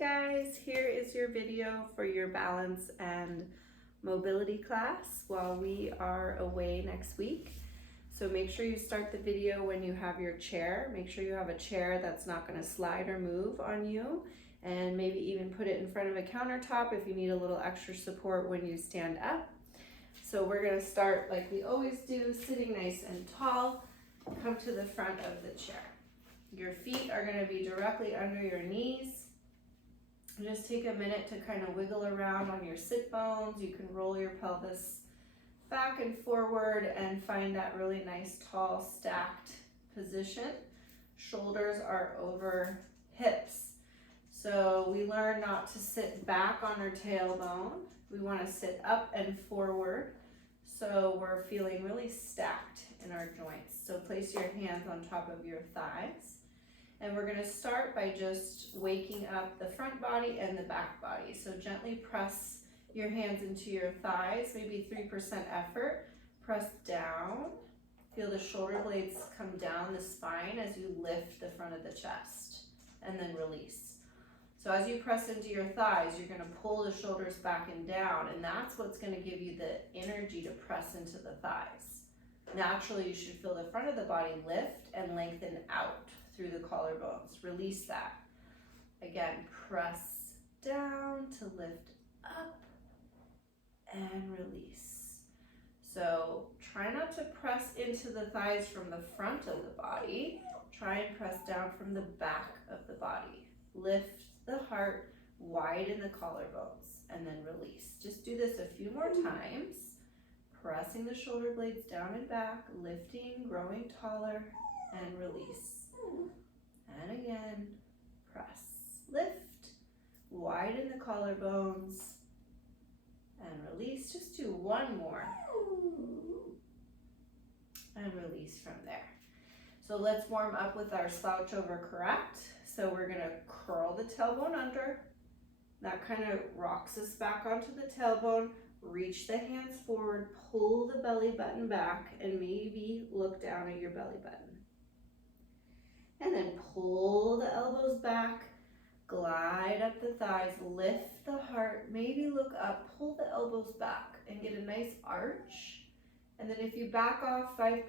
Guys, here is your video for your balance and mobility class while we are away next week. So make sure you start the video when you have your chair. Make sure you have a chair that's not going to slide or move on you, and maybe even put it in front of a countertop if you need a little extra support when you stand up. So we're going to start like we always do, sitting nice and tall. Come to the front of the chair. Your feet are going to be directly under your knees. Just take a minute to kind of wiggle around on your sit bones. You can roll your pelvis back and forward and find that really nice tall stacked position. Shoulders are over hips. So we learn not to sit back on our tailbone. We want to sit up and forward. So we're feeling really stacked in our joints. So place your hands on top of your thighs. And we're going to start by just waking up the front body and the back body. So gently press your hands into your thighs, maybe 3% effort. Press down. Feel the shoulder blades come down the spine as you lift the front of the chest. And then release. So as you press into your thighs, you're going to pull the shoulders back and down. And that's what's going to give you the energy to press into the thighs. Naturally, you should feel the front of the body lift and lengthen out through the collarbones. Release that. Again, press down to lift up and release. So try not to press into the thighs from the front of the body. Try and press down from the back of the body. Lift the heart, widen the collarbones, and then release. Just do this a few more times. Pressing the shoulder blades down and back, lifting, growing taller, and release. And again, press, lift, widen the collarbones, and release. Just do one more. And release from there. So let's warm up with our slouch over correct. So we're going to curl the tailbone under. That kind of rocks us back onto the tailbone. Reach the hands forward, pull the belly button back, and maybe look down at your belly button. And then pull the elbows back, glide up the thighs, lift the heart, maybe look up, pull the elbows back, and get a nice arch. And then if you back off 5%,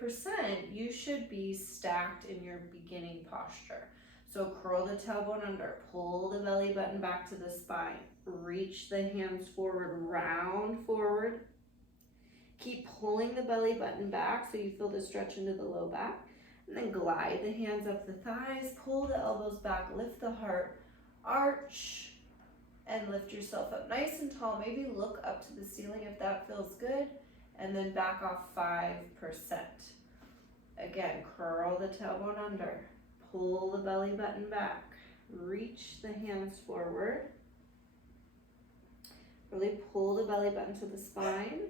you should be stacked in your beginning posture. So curl the tailbone under, pull the belly button back to the spine, reach the hands forward, round forward. Keep pulling the belly button back so you feel the stretch into the low back. And then glide the hands up the thighs, pull the elbows back, lift the heart, arch, and lift yourself up nice and tall. Maybe look up to the ceiling if that feels good, and then back off 5%. Again, curl the tailbone under, pull the belly button back, reach the hands forward, really pull the belly button to the spine,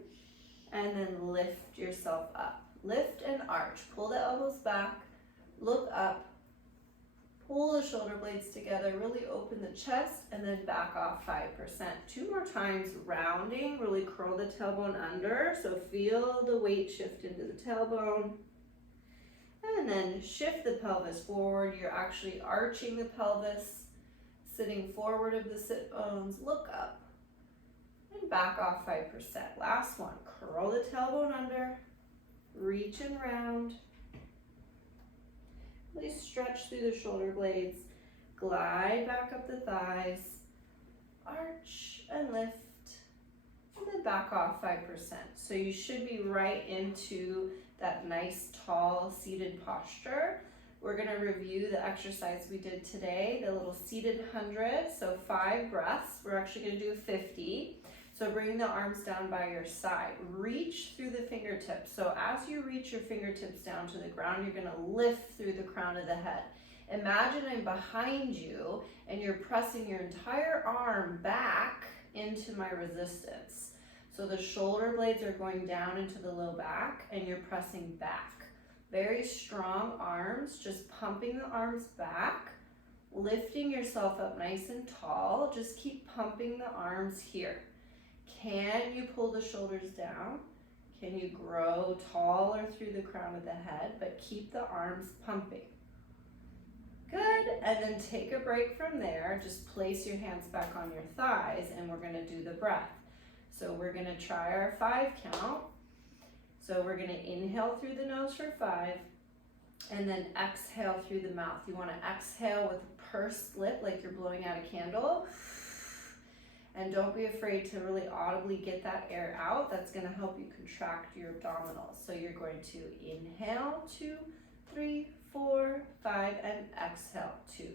and then lift yourself up. Lift and arch, pull the elbows back, look up, pull the shoulder blades together, really open the chest, and then back off 5%. 2 more times, rounding, really curl the tailbone under, so feel the weight shift into the tailbone. And then shift the pelvis forward. You're actually arching the pelvis, sitting forward of the sit bones, look up, and back off 5%. Last one, curl the tailbone under, reach and round. Really stretch through the shoulder blades. Glide back up the thighs. Arch and lift. And then back off 5%. So you should be right into that nice, tall, seated posture. We're going to review the exercise we did today, the little seated 100. So 5 breaths. We're actually going to do 50. So bring the arms down by your side. Reach through the fingertips. So as you reach your fingertips down to the ground, you're going to lift through the crown of the head. Imagine I'm behind you and you're pressing your entire arm back into my resistance. So the shoulder blades are going down into the low back and you're pressing back. Very strong arms, just pumping the arms back, lifting yourself up nice and tall. Just keep pumping the arms here. Can you pull the shoulders down? Can you grow taller through the crown of the head, but keep the arms pumping? Good, and then take a break from there. Just place your hands back on your thighs and we're gonna do the breath. So we're gonna try our 5 count. So we're gonna inhale through the nose for 5 and then exhale through the mouth. You wanna exhale with a pursed lip like you're blowing out a candle. And don't be afraid to really audibly get that air out. That's gonna help you contract your abdominals. So you're going to inhale, 2, 3, 4, 5, and exhale, 2,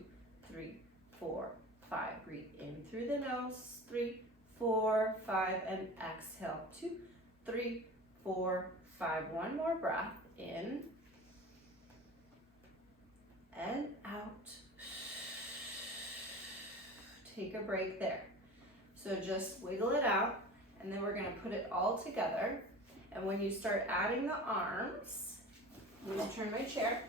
3, 4, 5. Breathe in through the nose, 3, 4, 5, and exhale, 2, 3, 4, 5. One more breath, in and out. Take a break there. So just wiggle it out, and then we're gonna put it all together. And when you start adding the arms, I'm gonna turn my chair.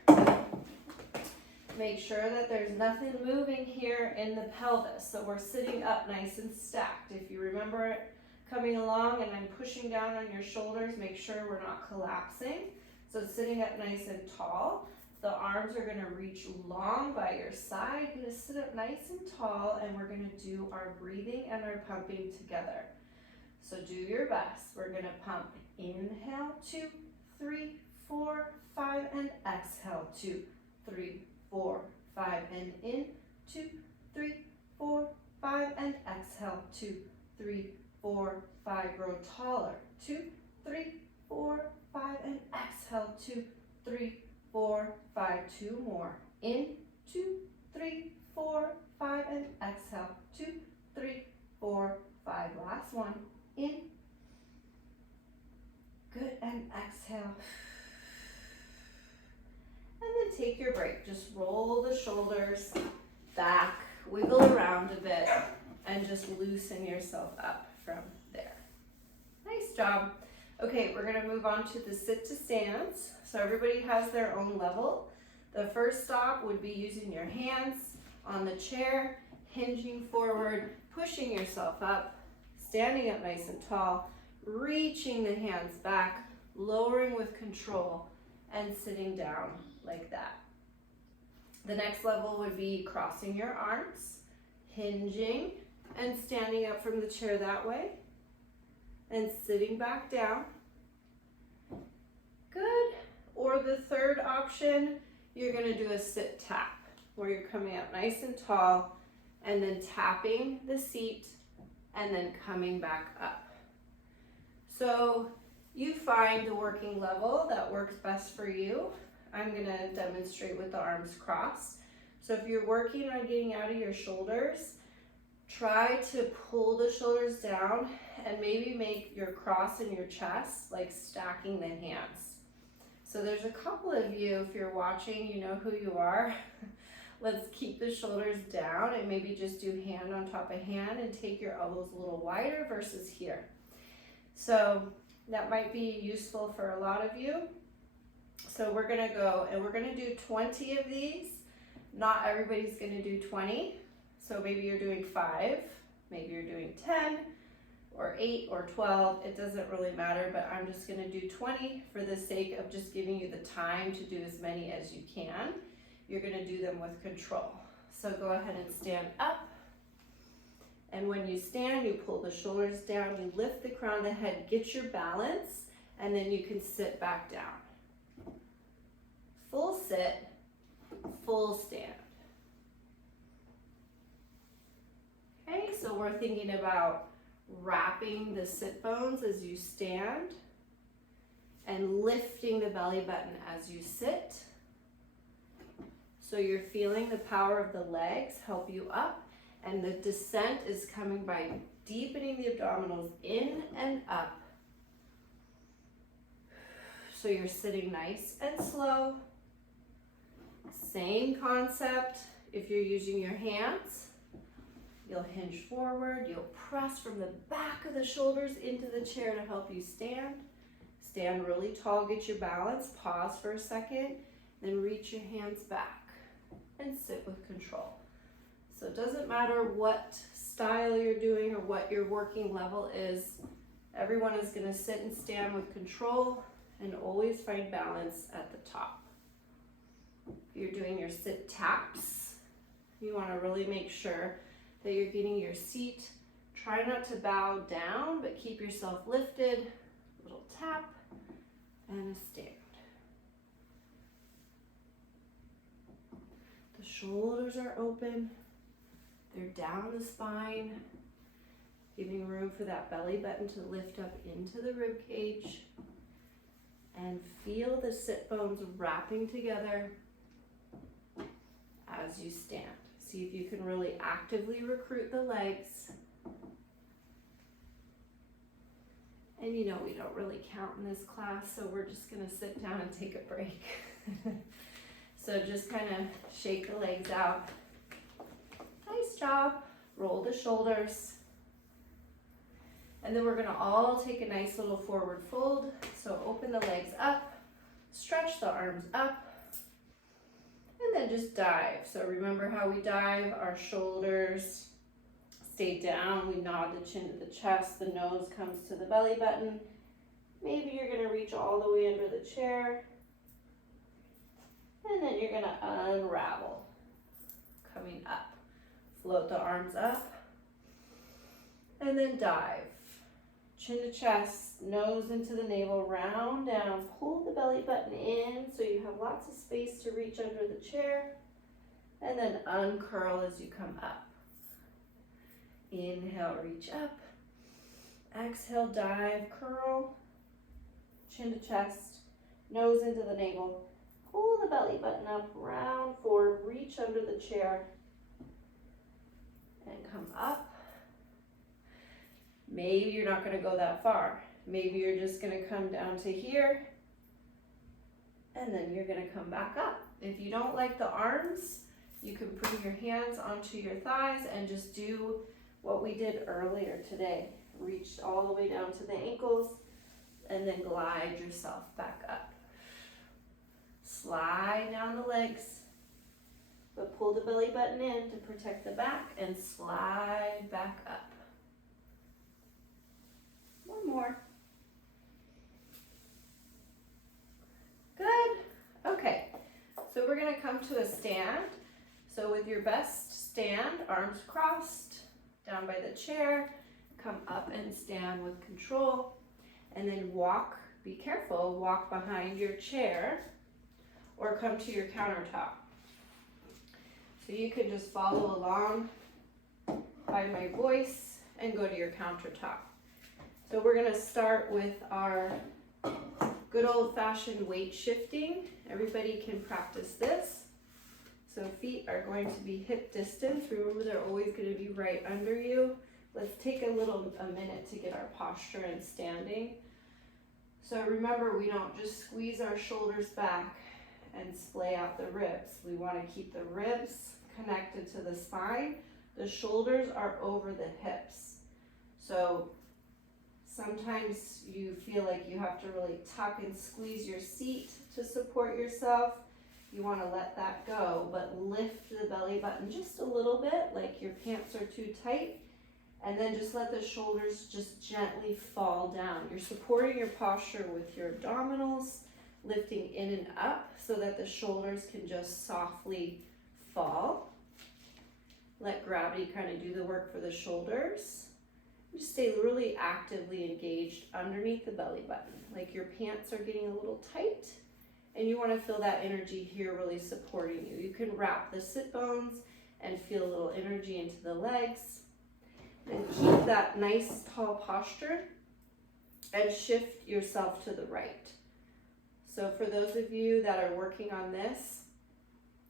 Make sure that there's nothing moving here in the pelvis. So we're sitting up nice and stacked. If you remember it coming along and I'm pushing down on your shoulders, make sure we're not collapsing. So sitting up nice and tall. The arms are gonna reach long by your side. You're gonna sit up nice and tall, and we're gonna do our breathing and our pumping together. So do your best. We're gonna pump. Inhale, 2, 3, 4, 5, and exhale, 2, 3, 4, 5, and in, 2, 3, 4, 5, and exhale, 2, 3, 4, 5. Grow taller. 2, 3, 4, 5, and exhale, 2, 3, 4, 5. 2 more. In, 2, 3, 4, 5, and exhale, 2, 3, 4, 5. Last one. In. Good, and exhale. And then take your break. Just roll the shoulders back, wiggle around a bit, and just loosen yourself up from there. Nice job. Okay, we're gonna move on to the sit to stands. So everybody has their own level. The first stop would be using your hands on the chair, hinging forward, pushing yourself up, standing up nice and tall, reaching the hands back, lowering with control, and sitting down like that. The next level would be crossing your arms, hinging, and standing up from the chair that way, and sitting back down. Good. Or the third option, you're gonna do a sit tap, where you're coming up nice and tall, and then tapping the seat, and then coming back up. So you find the working level that works best for you. I'm gonna demonstrate with the arms crossed. So if you're working on getting out of your shoulders, try to pull the shoulders down and maybe make your cross in your chest, like stacking the hands. So there's a couple of you, if you're watching, you know who you are. Let's keep the shoulders down and maybe just do hand on top of hand and take your elbows a little wider versus here. So that might be useful for a lot of you. So we're gonna go and we're gonna do 20 of these. Not everybody's gonna do 20. So maybe you're doing 5, maybe you're doing 10, or 8 or 12, it doesn't really matter, but I'm just gonna do 20 for the sake of just giving you the time to do as many as you can. You're gonna do them with control. So go ahead and stand up. And when you stand, you pull the shoulders down, you lift the crown of the head, get your balance, and then you can sit back down. Full sit, full stand. Okay, so we're thinking about wrapping the sit bones as you stand and lifting the belly button as you sit. So you're feeling the power of the legs help you up, and the descent is coming by deepening the abdominals in and up. So you're sitting nice and slow. Same concept if you're using your hands. You'll hinge forward, you'll press from the back of the shoulders into the chair to help you stand. Stand really tall, get your balance, pause for a second, then reach your hands back and sit with control. So it doesn't matter what style you're doing or what your working level is, everyone is gonna sit and stand with control and always find balance at the top. you're doing your sit taps, you want to really make sure that you're getting your seat. Try not to bow down, but keep yourself lifted. Little tap and a stand. The shoulders are open. They're down the spine, giving room for that belly button to lift up into the rib cage. And feel the sit bones wrapping together as you stand. See if you can really actively recruit the legs. And you know we don't really count in this class, so we're just gonna sit down and take a break. So just kind of shake the legs out. Nice job. Roll the shoulders. And then we're gonna all take a nice little forward fold. So open the legs up, stretch the arms up, and then just dive. So remember how we dive, our shoulders stay down, we nod the chin to the chest, the nose comes to the belly button. Maybe you're gonna reach all the way under the chair, and then you're gonna unravel, coming up. Float the arms up, and then dive. Chin to chest, nose into the navel, round down, pull the belly button in so you have lots of space to reach under the chair, and then uncurl as you come up. Inhale, reach up. Exhale, dive, curl. Chin to chest, nose into the navel, pull the belly button up, round forward, reach under the chair, and come up. Maybe you're not gonna go that far. Maybe you're just gonna come down to here, and then you're gonna come back up. If you don't like the arms, you can bring your hands onto your thighs and just do what we did earlier today. Reach all the way down to the ankles, and then glide yourself back up. Slide down the legs, but pull the belly button in to protect the back, and slide back up. One more. Good. Okay, so we're gonna come to a stand. So with your best stand, arms crossed, down by the chair, come up and stand with control, and then walk, be careful, walk behind your chair or come to your countertop. So you can just follow along by my voice and go to your countertop. So we're gonna start with our good old-fashioned weight shifting. Everybody can practice this. So feet are going to be hip distance. Remember, they're always gonna be right under you. Let's take a minute to get our posture and standing. So remember, we don't just squeeze our shoulders back and splay out the ribs. We wanna keep the ribs connected to the spine. The shoulders are over the hips. So sometimes you feel like you have to really tuck and squeeze your seat to support yourself. You want to let that go, but lift the belly button just a little bit, like your pants are too tight, and then just let the shoulders just gently fall down. You're supporting your posture with your abdominals, lifting in and up so that the shoulders can just softly fall. Let gravity kind of do the work for the shoulders. Just stay really actively engaged underneath the belly button, like your pants are getting a little tight, and you want to feel that energy here really supporting you. You can wrap the sit bones and feel a little energy into the legs, and keep that nice tall posture and shift yourself to the right. So for those of you that are working on this,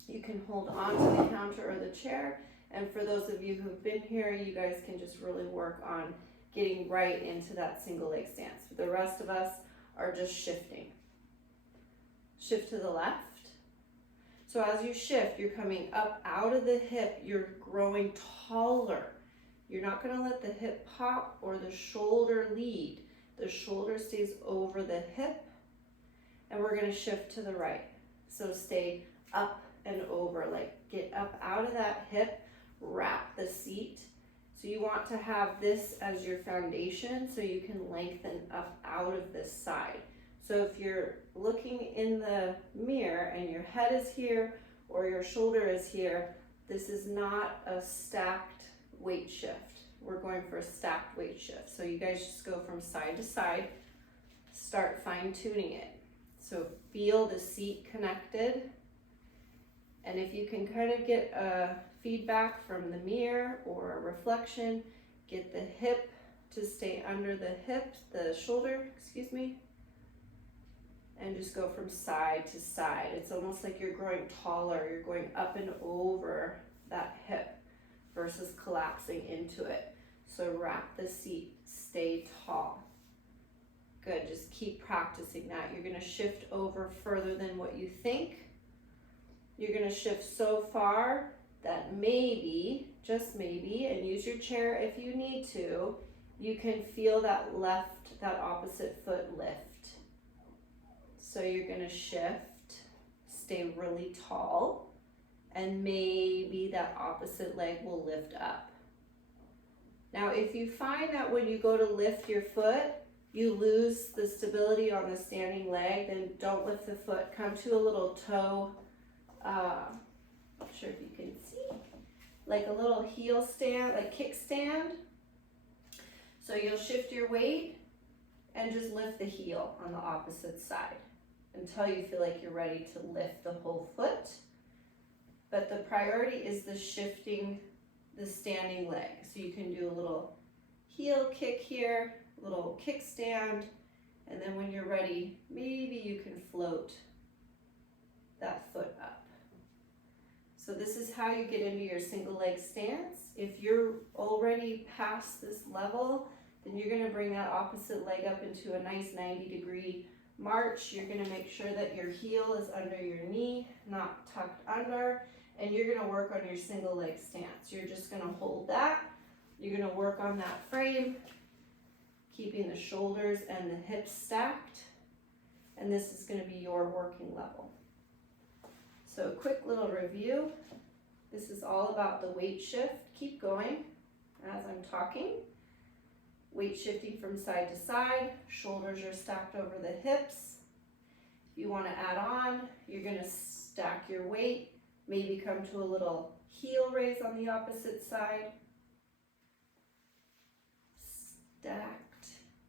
you can hold on to the counter or the chair. And for those of you who've been here, you guys can just really work on getting right into that single leg stance. The rest of us are just shifting. Shift to the left. So as you shift, you're coming up out of the hip, you're growing taller. You're not gonna let the hip pop or the shoulder lead. The shoulder stays over the hip, and we're gonna shift to the right. So stay up and over, like get up out of that hip, wrap the seat. So you want to have this as your foundation so you can lengthen up out of this side. So if you're looking in the mirror and your head is here or your shoulder is here, this is not a stacked weight shift. We're going for a stacked weight shift. So you guys just go from side to side, start fine tuning it. So feel the seat connected. And if you can kind of get a feedback from the mirror or a reflection, get the hip to stay under the hip, the shoulder, excuse me, and just go from side to side. It's almost like you're growing taller. You're going up and over that hip versus collapsing into it. So wrap the seat, stay tall. Good, just keep practicing that. You're gonna shift over further than what you think. You're gonna shift so far that maybe, just maybe, and use your chair if you need to, you can feel that opposite foot lift. So you're gonna shift, stay really tall, and maybe that opposite leg will lift up. Now, if you find that when you go to lift your foot, you lose the stability on the standing leg, then don't lift the foot. Come to a little toe, not sure if you can see, like a little heel stand, like kickstand. So you'll shift your weight and just lift the heel on the opposite side until you feel like you're ready to lift the whole foot. But the priority is the shifting the standing leg. So you can do a little heel kick here, a little kickstand, and then when you're ready, maybe you can float that foot up. So this is how you get into your single leg stance. If you're already past this level, then you're gonna bring that opposite leg up into a nice 90-degree march. You're gonna make sure that your heel is under your knee, not tucked under, and you're gonna work on your single leg stance. You're just gonna hold that. You're gonna work on that frame, keeping the shoulders and the hips stacked, and this is gonna be your working level. So quick little review. This is all about the weight shift. Keep going as I'm talking. Weight shifting from side to side, shoulders are stacked over the hips. If you want to add on, you're going to stack your weight, maybe come to a little heel raise on the opposite side. Stacked,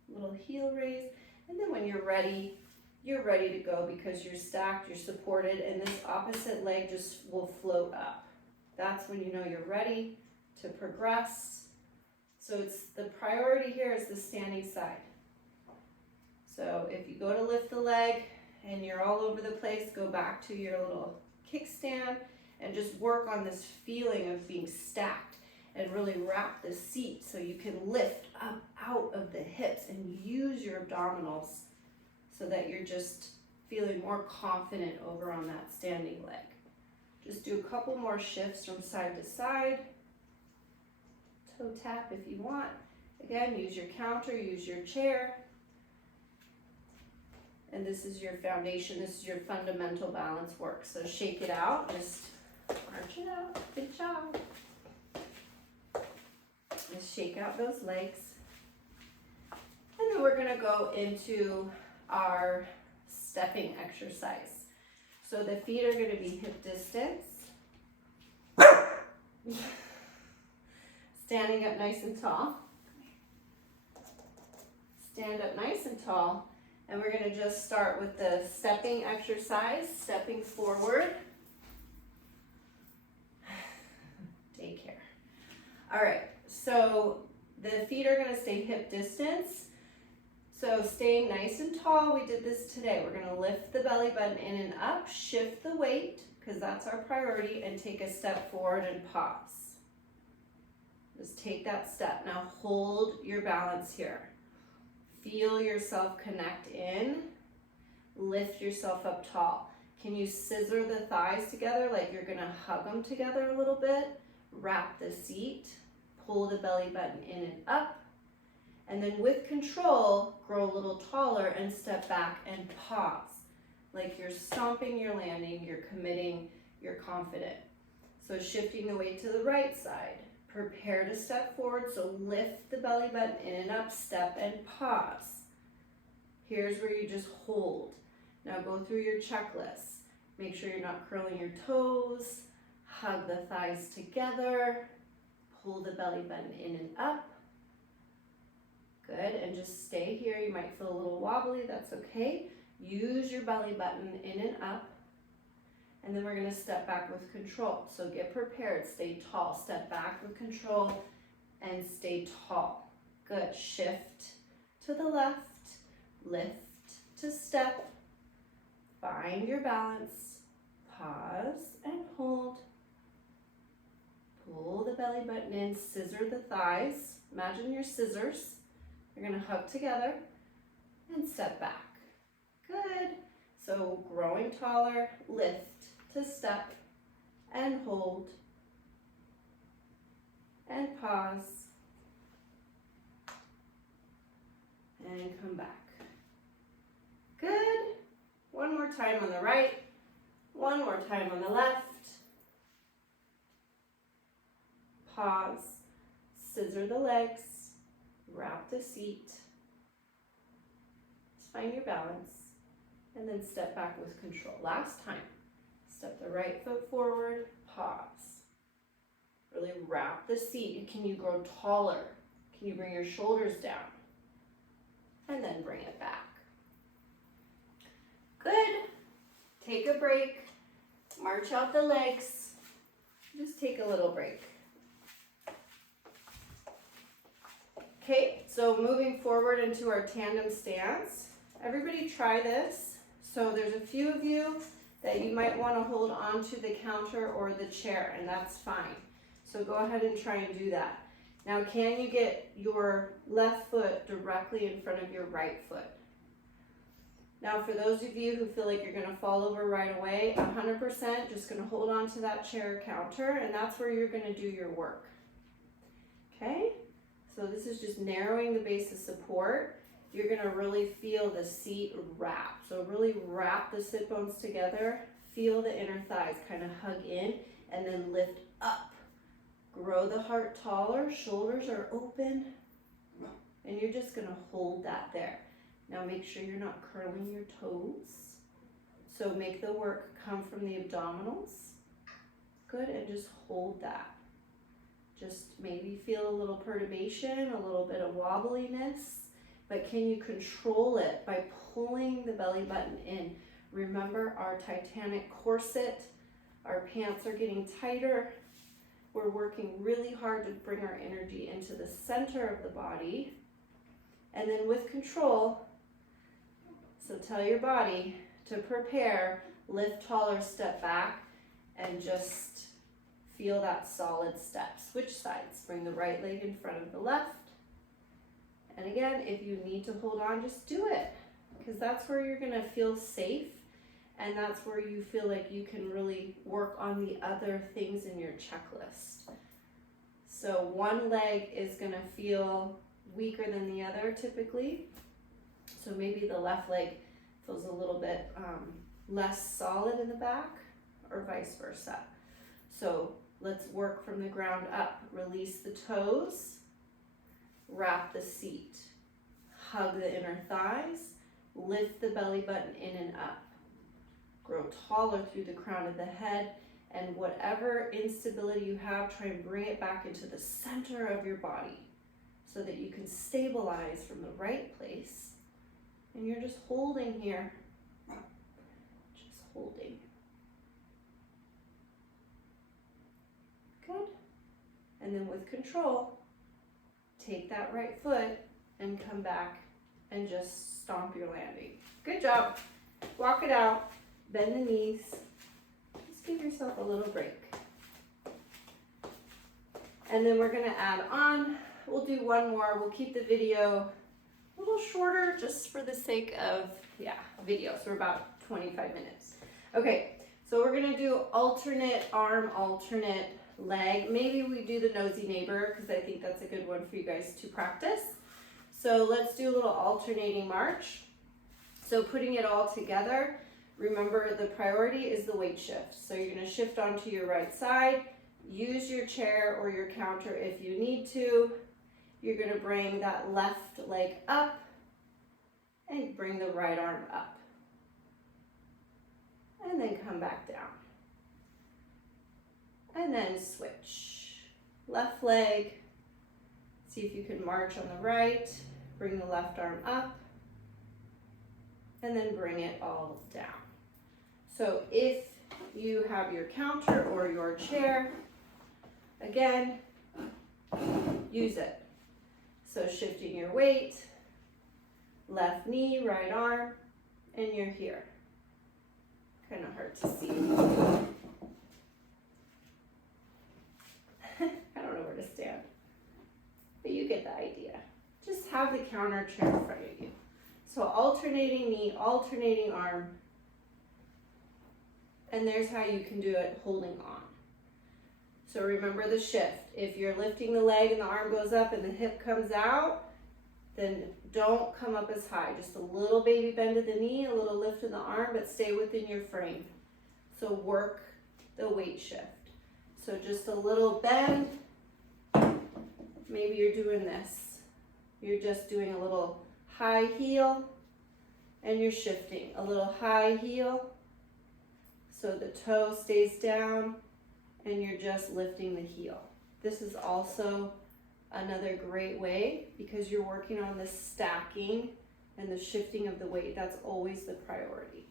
little heel raise, and then when you're ready to go because you're stacked, you're supported, and this opposite leg just will float up. That's when you know you're ready to progress. So it's the priority here is the standing side. So if you go to lift the leg and you're all over the place, go back to your little kickstand and just work on this feeling of being stacked and really wrap the seat so you can lift up out of the hips and use your abdominals so that you're just feeling more confident over on that standing leg. Just do a couple more shifts from side to side. Toe tap if you want. Again, use your counter, use your chair. And this is your foundation, this is your fundamental balance work. So shake it out, just arch it out, good job. Just shake out those legs. And then we're gonna go into our stepping exercise. So the feet are gonna be hip distance. Standing up nice and tall. Stand up nice and tall. And we're gonna just start with the stepping exercise, stepping forward. Take care. All right, so the feet are gonna stay hip distance. So staying nice and tall, we did this today. We're gonna lift the belly button in and up, shift the weight, because that's our priority, and take a step forward and pause. Just take that step. Now hold your balance here. Feel yourself connect in. Lift yourself up tall. Can you scissor the thighs together like you're gonna hug them together a little bit? Wrap the seat. Pull the belly button in and up. And then with control, grow a little taller and step back and pause. Like you're stomping your landing, you're committing, you're confident. So shifting the weight to the right side. Prepare to step forward, so lift the belly button in and up, step and pause. Here's where you just hold. Now go through your checklist. Make sure you're not curling your toes. Hug the thighs together. Pull the belly button in and up. Good, and just stay here. You might feel a little wobbly, that's okay. Use your belly button in and up. And then we're gonna step back with control. So get prepared, stay tall. Step back with control and stay tall. Good, shift to the left, lift to step. Find your balance, pause and hold. Pull the belly button in, scissor the thighs. Imagine your scissors. You're gonna hug together and step back. Good. So growing taller, lift to step and hold and pause and come back. Good. One more time on the right, one more time on the left. Pause, scissor the legs, wrap the seat. Just find your balance and then step back with control. Last time. Step the right foot forward, pause. Really wrap the seat. Can you grow taller? Can you bring your shoulders down? And then bring it back. Good. Take a break. March out the legs. Just take a little break. Okay, so moving forward into our tandem stance. Everybody try this. So there's a few of you that you might want to hold on to the counter or the chair, and that's fine. So go ahead and try and do that. Now, can you get your left foot directly in front of your right foot? Now, for those of you who feel like you're going to fall over right away, 100% just going to hold on to that chair counter, and that's where you're going to do your work. Okay? So this is just narrowing the base of support. You're going to really feel the seat wrap. So really wrap the sit bones together. Feel the inner thighs kind of hug in and then lift up. Grow the heart taller. Shoulders are open. And you're just going to hold that there. Now make sure you're not curling your toes. So make the work come from the abdominals. Good, and just hold that. Just maybe feel a little perturbation, a little bit of wobbliness, but can you control it by pulling the belly button in? Remember our Titanic corset, our pants are getting tighter. We're working really hard to bring our energy into the center of the body. And then with control, so tell your body to prepare, lift taller, step back, and just feel that solid step. Switch sides. Bring the right leg in front of the left. And again, if you need to hold on, just do it. Because that's where you're going to feel safe. And that's where you feel like you can really work on the other things in your checklist. So one leg is going to feel weaker than the other typically. So maybe the left leg feels a little bit less solid in the back, or vice versa. So let's work from the ground up. Release the toes, wrap the seat, hug the inner thighs, lift the belly button in and up. Grow taller through the crown of the head, and whatever instability you have, try and bring it back into the center of your body so that you can stabilize from the right place. And you're just holding here, just holding. Good. And then with control, take that right foot and come back and just stomp your landing. Good job. Walk it out, bend the knees. Just give yourself a little break. And then we're gonna add on. We'll do one more. We'll keep the video a little shorter just for the sake of, video. So we're about 25 minutes. Okay, so we're gonna do alternate arm, alternate leg. Maybe we do the nosy neighbor because I think that's a good one for you guys to practice. So let's do a little alternating march. So putting it all together, remember the priority is the weight shift. So you're gonna shift onto your right side, use your chair or your counter if you need to. You're gonna bring that left leg up and bring the right arm up. and then come back down. And then switch. Left leg, see if you can march on the right, bring the left arm up, and then bring it all down. So if you have your counter or your chair, again, use it. So shifting your weight, left knee, right arm, and you're here. Kind of hard to see. I don't know where to stand, but you get the idea. Just have the counter chair in front of you. So alternating knee, alternating arm, and there's how you can do it holding on. So remember the shift. If you're lifting the leg and the arm goes up and the hip comes out, then don't come up as high. Just a little baby bend of the knee, a little lift in the arm, but stay within your frame. So work the weight shift. So just a little bend. Maybe you're doing this. You're just doing a little high heel and you're shifting. A little high heel so the toe stays down and you're just lifting the heel. This is also another great way because you're working on the stacking and the shifting of the weight. That's always the priority.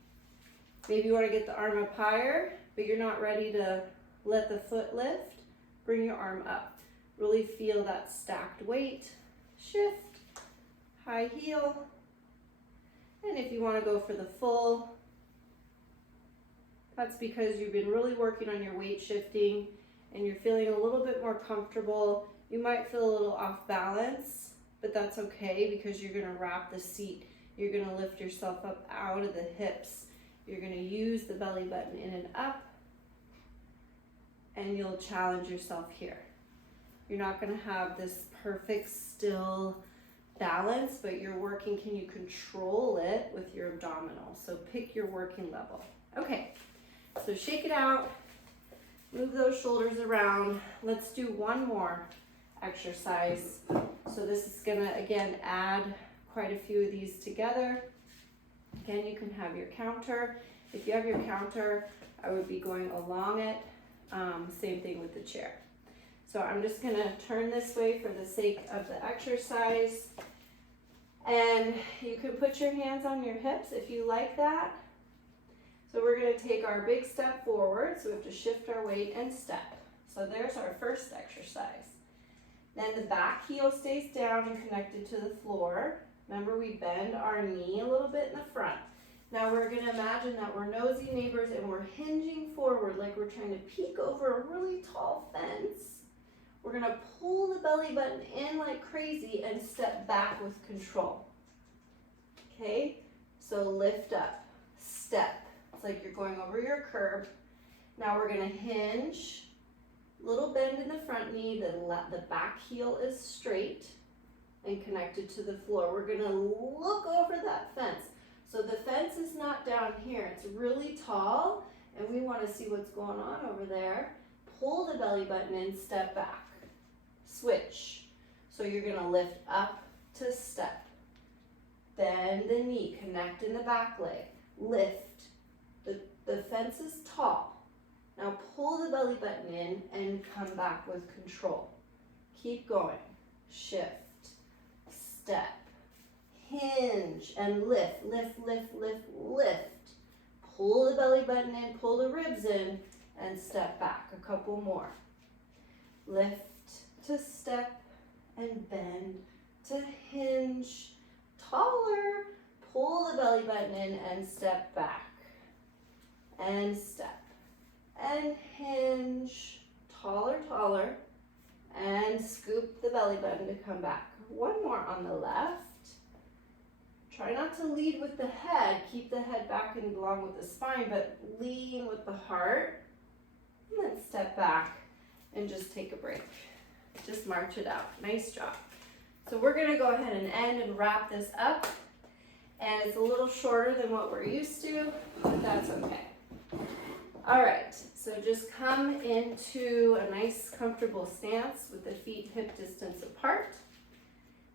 Maybe you want to get the arm up higher, but you're not ready to let the foot lift. Bring your arm up. Really feel that stacked weight. Shift, high heel. And if you want to go for the full, that's because you've been really working on your weight shifting and you're feeling a little bit more comfortable. You might feel a little off balance, but that's okay because you're going to wrap the seat. You're going to lift yourself up out of the hips. You're going to use the belly button in and up, and you'll challenge yourself here. You're not going to have this perfect still balance, but you're working, can you control it with your abdominal? So pick your working level. Okay, so shake it out. Move those shoulders around. Let's do one more exercise. So this is gonna, again, add quite a few of these together. Again, you can have your counter. If you have your counter, I would be going along it. Same thing with the chair. So I'm just gonna turn this way for the sake of the exercise. And you can put your hands on your hips if you like that. So we're going to take our big step forward, so we have to shift our weight and step. So there's our first exercise. Then the back heel stays down and connected to the floor. Remember, we bend our knee a little bit in the front. Now we're going to imagine that we're nosy neighbors and we're hinging forward like we're trying to peek over a really tall fence. We're going to pull the belly button in like crazy and step back with control. Okay, so lift up, step. It's like you're going over your curb. Now we're going to hinge, little bend in the front knee, the back heel is straight and connected to the floor. We're going to look over that fence. So the fence is not down here, it's really tall, and we want to see what's going on over there. Pull the belly button in, step back, switch. So you're going to lift up to step. Bend the knee, connect in the back leg, lift. The fence is tall. Now pull the belly button in and come back with control. Keep going. Shift, step, hinge, and lift, lift, lift, lift, lift. Pull the belly button in, pull the ribs in, and step back. A couple more. Lift to step and bend to hinge. Taller. Pull the belly button in and step back. And step. And hinge. Taller, taller. And scoop the belly button to come back. One more on the left. Try not to lead with the head. Keep the head back and along with the spine, but lean with the heart. And then step back and just take a break. Just march it out. Nice job. So we're going to go ahead and end and wrap this up. And it's a little shorter than what we're used to, but that's okay. All right, so just come into a nice comfortable stance with the feet hip distance apart.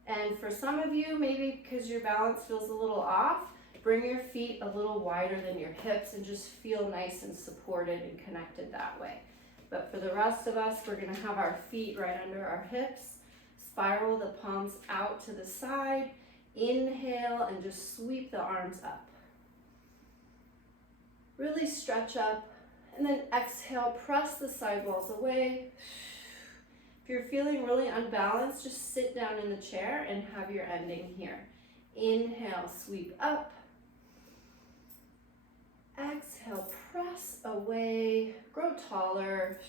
And for some of you, maybe because your balance feels a little off, bring your feet a little wider than your hips and just feel nice and supported and connected that way. But for the rest of us, we're gonna have our feet right under our hips, spiral the palms out to the side, inhale and just sweep the arms up. Really stretch up, and then exhale, press the side walls away. If you're feeling really unbalanced, just sit down in the chair and have your ending here. Inhale, sweep up. Exhale, press away, grow taller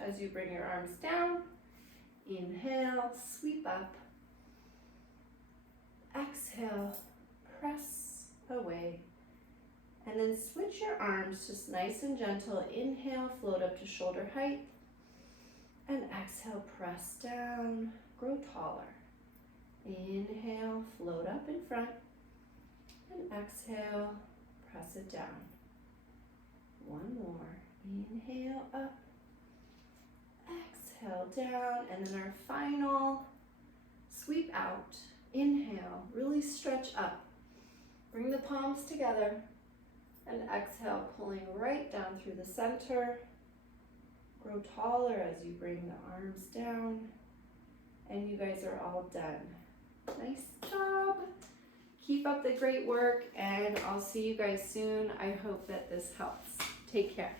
as you bring your arms down. Inhale, sweep up. Exhale, press away. And then switch your arms, just nice and gentle. Inhale, float up to shoulder height. And exhale, press down, grow taller. Inhale, float up in front. And exhale, press it down. One more. Inhale, up. Exhale, down. And then our final sweep out. Inhale, really stretch up. Bring the palms together. And exhale, pulling right down through the center. Grow taller as you bring the arms down. And you guys are all done. Nice job. Keep up the great work, and I'll see you guys soon. I hope that this helps. Take care.